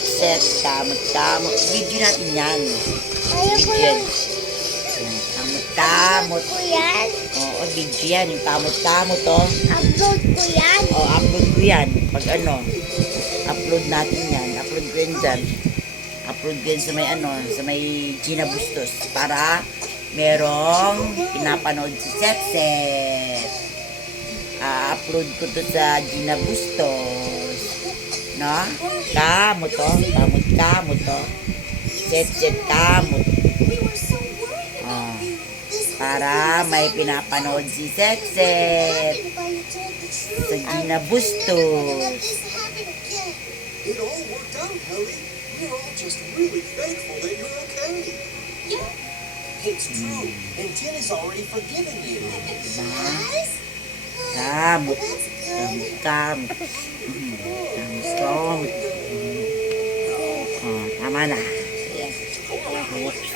Set, kamot-kamot. Video natin yan. Video yan. Kamot-kamot. Ko yan. Oo, video yan. Yung kamot-kamot, oh. Upload ko yan. Oo, upload ko yan. Pag ano, upload natin yan. Upload ko yan dyan. Upload ko yan sa may ano, sa may Gina Bustos. Para merong pinapanood si Set. Upload ko to sa Gina Bustos. No? Kamot to. Kamot to. Set, kamot. Para may pinapanood si Set sa Gina Bustos. It all worked out, Ellie. We're all just really thankful that you're okay. It's true, and Jen has already forgiven you. Kamot. Kamot. Kamot. Tama na. Oops.